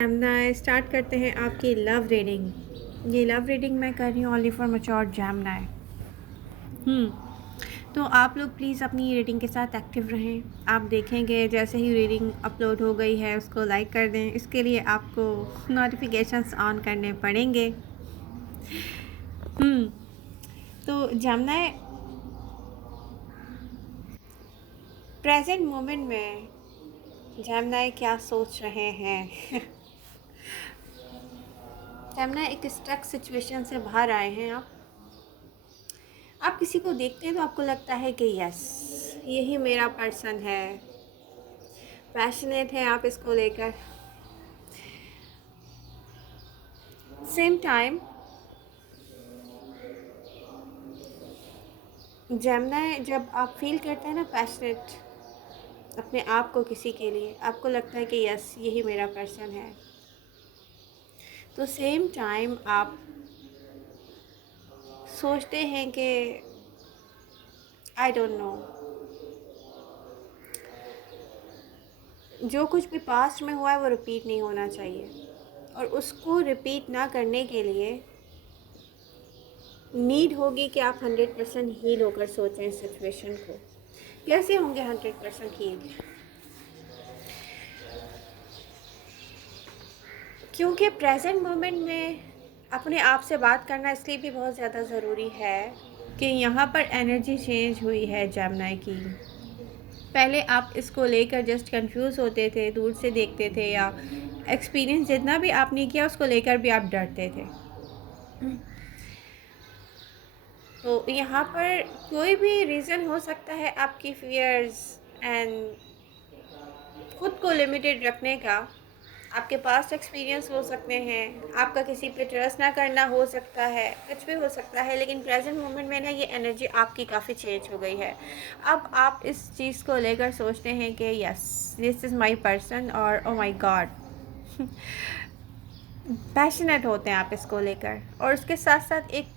हमना start करते हैं आपकी लव रीडिंग। ये लव रीडिंग मैं कर रही हूँ ओनली फॉर मैच्योर्ड जेमिनी। तो आप लोग प्लीज़ अपनी रीडिंग के साथ एक्टिव रहें। आप देखेंगे जैसे ही रीडिंग अपलोड हो गई है उसको लाइक कर दें। इसके लिए आपको नोटिफिकेशंस ऑन करने पड़ेंगे। तो जेमिनी प्रेजेंट मोमेंट में जेमिनी क्या सोच रहे हैं? जेमिनी एक स्टक सिचुएशन से बाहर आए हैं। आप किसी को देखते हैं तो आपको लगता है कि यस, यही मेरा पर्सन है। पैशनेट है आप इसको लेकर। सेम टाइम जेमिनी जब आप फील करते हैं ना पैशनेट अपने आप को किसी के लिए, आपको लगता है कि यस, यही मेरा पर्सन है। तो सेम टाइम आप सोचते हैं कि आई डोंट नो, जो कुछ भी पास्ट में हुआ है वो रिपीट नहीं होना चाहिए, और उसको रिपीट ना करने के लिए नीड होगी कि आप 100% हील होकर सोचें इस सिचुएशन को। कैसे होंगे 100% हील? क्योंकि प्रेजेंट मोमेंट में अपने आप से बात करना इसलिए भी बहुत ज़्यादा ज़रूरी है कि यहाँ पर एनर्जी चेंज हुई है जेमिनी की। पहले आप इसको लेकर जस्ट कंफ्यूज होते थे, दूर से देखते थे, या एक्सपीरियंस जितना भी आपने किया उसको लेकर भी आप डरते थे। तो यहाँ पर कोई भी रीज़न हो सकता है आपकी फियर्स एंड खुद को लिमिटेड रखने का। आपके पास्ट एक्सपीरियंस हो सकते हैं, आपका किसी पे ट्रस्ट ना करना हो सकता है, कुछ भी हो सकता है। लेकिन प्रेजेंट मोमेंट में ना ये एनर्जी आपकी काफ़ी चेंज हो गई है। अब आप इस चीज़ को लेकर सोचते हैं कि yes, this is my person, और ओ माई गॉड, पैशनेट होते हैं आप इसको लेकर। और उसके साथ साथ एक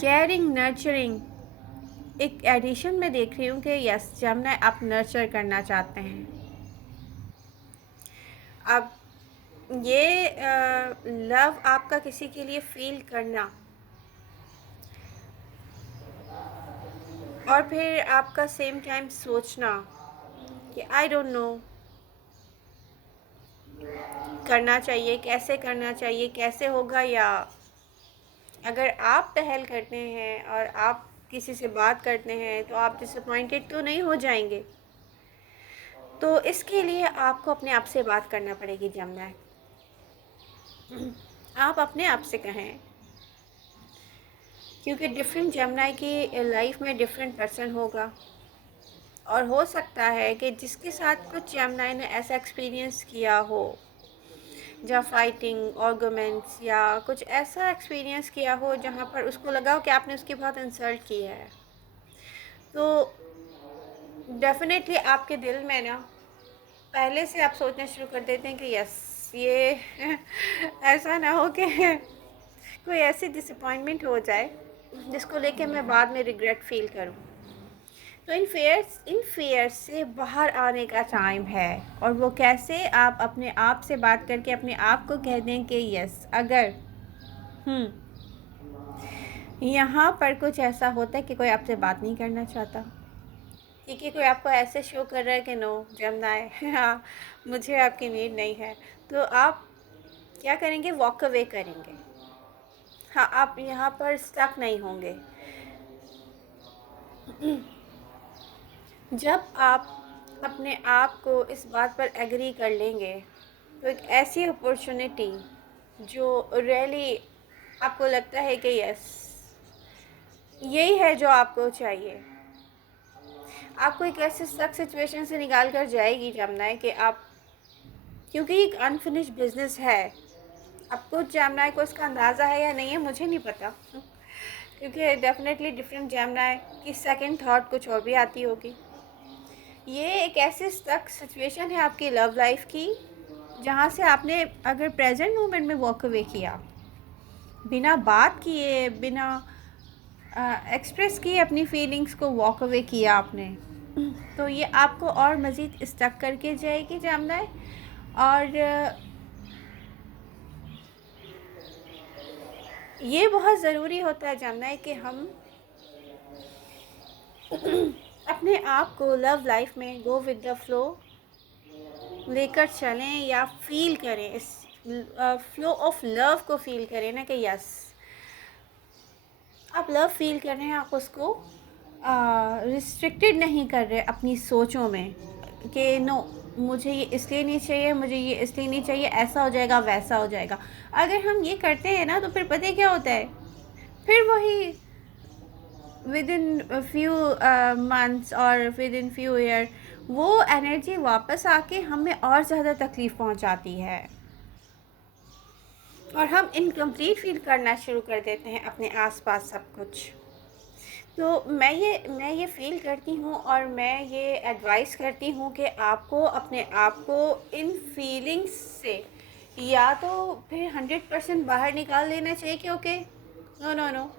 केयरिंग नर्चरिंग एक एडिशन में देख रही हूँ कि यस, जेमिनी आप नर्चर करना चाहते हैं। अब ये लव आपका किसी के लिए फील करना, और फिर आपका सेम टाइम सोचना कि आई डोंट नो, करना चाहिए, कैसे करना चाहिए, कैसे होगा, या अगर आप पहल करते हैं और आप किसी से बात करते हैं तो आप डिसअपॉइंटेड तो नहीं हो जाएंगे। तो इसके लिए आपको अपने आप से बात करना पड़ेगी जेमिनी। आप अपने आप से कहें, क्योंकि डिफरेंट जेमिनी की लाइफ में डिफरेंट पर्सन होगा, और हो सकता है कि जिसके साथ कुछ जेमिनी ने ऐसा एक्सपीरियंस किया हो, जहाँ फाइटिंग, आर्गुमेंट्स, या कुछ ऐसा एक्सपीरियंस किया हो जहाँ पर उसको लगा हो कि आपने उसकी बहुत इंसल्ट की है। तो डेफिनेटली आपके दिल में ना पहले से आप सोचना शुरू कर देते हैं कि यस, ये ऐसा ना हो कि कोई ऐसी डिसअपॉइंटमेंट हो जाए जिसको लेके मैं बाद में रिग्रेट फील करूं। तो इन फेयर्स से बाहर आने का टाइम है। और वो कैसे? आप अपने आप से बात करके अपने आप को कह दें कि यस, अगर यहाँ पर कुछ ऐसा होता है कि कोई आपसे बात नहीं करना चाहता, क्योंकि कोई आपको ऐसे शो कर रहा है कि नो जेमिनी, हाँ, मुझे आपकी नीड नहीं है, तो आप क्या करेंगे? वॉक अवे करेंगे। हाँ, आप यहाँ पर स्टक नहीं होंगे। जब आप अपने आप को इस बात पर एग्री कर लेंगे तो एक ऐसी अपॉर्चुनिटी जो रियली आपको लगता है कि यस, यही है जो आपको चाहिए, आपको एक ऐसे सख्त सिचुएशन से निकाल कर जाएगी जेमिनी कि आप, क्योंकि एक अनफिनिश बिजनेस है। आपको जेमिनी को इसका अंदाज़ा है या नहीं है मुझे नहीं पता, क्योंकि डेफिनेटली डिफरेंट जेमिनी की सेकंड थॉट कुछ और भी आती होगी। ये एक ऐसी स्टक सिचुएशन है आपकी लव लाइफ की, जहाँ से आपने अगर प्रेजेंट मोमेंट में वॉक अवे किया, बिना बात किए, बिना एक्सप्रेस किए अपनी फीलिंग्स को वॉक अवे किया आपने, तो ये आपको और मज़ीद स्टक करके जाएगी जेमिनी। और ये बहुत ज़रूरी होता है जानना है कि हम अपने आप को लव लाइफ में गो विद द फ्लो लेकर चलें या फील करें, इस फ्लो ऑफ लव को फील करें ना कि यस आप लव फील कर रहे हैं, आप उसको रिस्ट्रिक्टेड नहीं कर रहे अपनी सोचों में कि नो मुझे ये इसलिए नहीं चाहिए, मुझे ये इसलिए नहीं चाहिए, ऐसा हो जाएगा वैसा हो जाएगा। अगर हम ये करते हैं ना तो फिर पता है क्या होता है, फिर वही विद इन फ्यू मंथ्स और विद इन फ्यू ईयर वो एनर्जी वापस आके हमें और ज़्यादा तकलीफ़ पहुंचाती है और हम इनकम्प्लीट फील करना शुरू कर देते हैं अपने आसपास सब कुछ। तो मैं ये फ़ील करती हूँ और मैं ये एडवाइस करती हूँ कि आपको अपने आप को इन फीलिंग्स से या तो फिर 100% बाहर निकाल लेना चाहिए कि ओके नो नो नो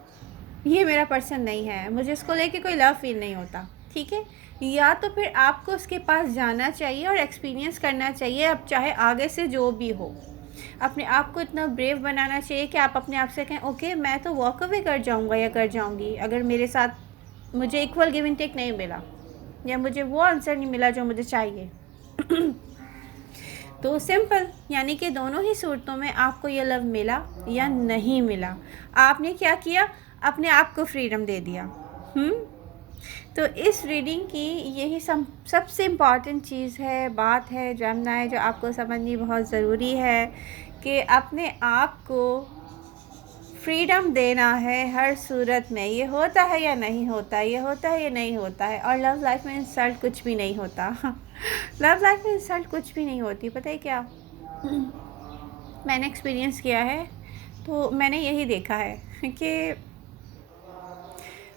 ये मेरा पर्सन नहीं है, मुझे इसको लेके कोई लव फील नहीं होता, ठीक है। या तो फिर आपको उसके पास जाना चाहिए और एक्सपीरियंस करना चाहिए, अब चाहे आगे से जो भी हो। अपने आप को इतना ब्रेव बनाना चाहिए कि आप अपने आप से कहें ओके मैं तो वॉक अवे कर जाऊंगा या कर जाऊंगी अगर मेरे साथ मुझे इक्वल गिव एंड टेक नहीं मिला या मुझे वो आंसर नहीं मिला जो मुझे चाहिए। तो सिंपल, यानी कि दोनों ही सूरतों में आपको ये लव मिला या नहीं मिला, आपने क्या किया, अपने आप को फ्रीडम दे दिया। तो इस रीडिंग की यही सबसे इम्पॉर्टेंट चीज़ है, बात है जानना है जो आपको समझनी बहुत ज़रूरी है कि अपने आप को फ्रीडम देना है हर सूरत में। ये होता है या नहीं होता, ये होता है या नहीं होता है। और लव लाइफ में इंसल्ट कुछ भी नहीं होता। लव लाइफ में इंसल्ट कुछ भी नहीं होती, पता है क्या। मैंने एक्सपीरियंस किया है तो मैंने यही देखा है कि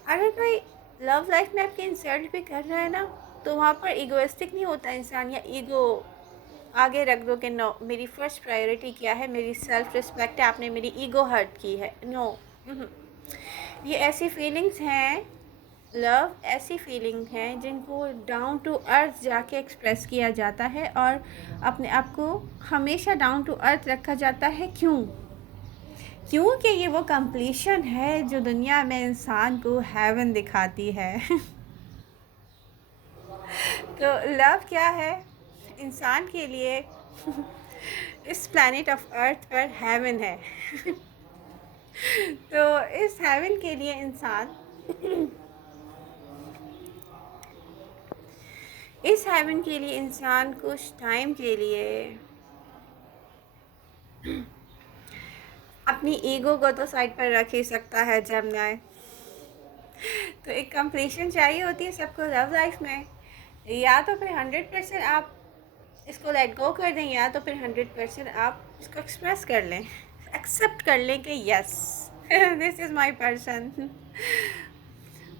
अगर कोई लव लाइफ में आपकी इंसल्ट भी कर रहा है ना तो वहाँ पर ईगोइस्टिक नहीं होता इंसान या ईगो आगे रख दो कि नो मेरी फर्स्ट प्रायोरिटी क्या है, मेरी सेल्फ रिस्पेक्ट है, आपने मेरी ईगो हर्ट की है, नो। ये ऐसी फीलिंग्स हैं, लव ऐसी फीलिंग हैं जिनको डाउन टू अर्थ जाके एक्सप्रेस किया जाता है और अपने आप को हमेशा डाउन टू अर्थ रखा जाता है। क्योंकि ये वो कंप्लीशन है जो दुनिया में इंसान को हेवन दिखाती है। तो लव क्या है इंसान के लिए? इस प्लैनेट ऑफ अर्थ पर हेवन है। तो इस हेवन के लिए इंसान इस हेवन के लिए इंसान कुछ टाइम के लिए अपनी ईगो को तो साइड पर रख ही सकता है जमना। तो एक कंप्लीशन चाहिए होती है सबको लव लाइफ में, या तो फिर 100% आप इसको लेट गो कर दें या तो फिर 100% आप इसको एक्सप्रेस कर लें, एक्सेप्ट कर लें कि yes this is my person.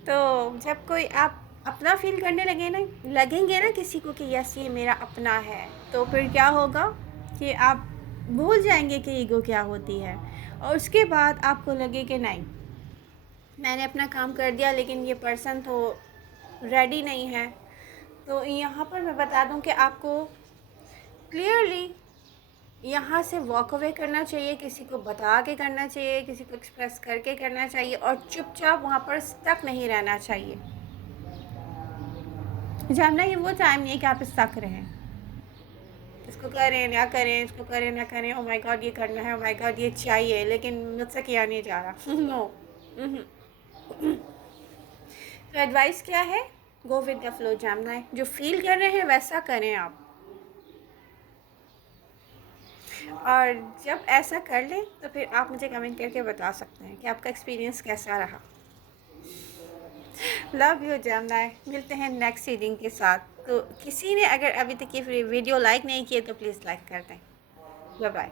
तो जब कोई आप अपना फील करने लगेंगे ना किसी को कि यस ये मेरा अपना है, तो फिर क्या होगा कि आप भूल जाएंगे कि ईगो क्या होती है और उसके बाद आपको लगे कि नहीं मैंने अपना काम कर दिया लेकिन ये पर्सन तो रेडी नहीं है। तो यहाँ पर मैं बता दूँ कि आपको क्लियरली यहाँ से वॉक अवे करना चाहिए, किसी को बता के करना चाहिए, किसी को एक्सप्रेस करके करना चाहिए और चुपचाप वहाँ पर स्टक नहीं रहना चाहिए। जानना ये वो टाइम नहीं है कि आप स्टक रहें, इसको करें ना करें, इसको करें ना करें, ओ माय गॉड ये करना है, ओ माय गॉड ये चाहिए लेकिन मुझसे किया नहीं जा रहा। नो। तो एडवाइस क्या है, गो विद द फ्लो, जानना है जो फील कर रहे हैं वैसा करें आप। और जब ऐसा कर लें तो फिर आप मुझे कमेंट करके बता सकते हैं कि आपका एक्सपीरियंस कैसा रहा। लव यू जमना, मिलते हैं नेक्स्ट रीडिंग के साथ। तो किसी ने अगर अभी तक ये वीडियो लाइक नहीं किए तो प्लीज़ लाइक कर दें। Bye bye.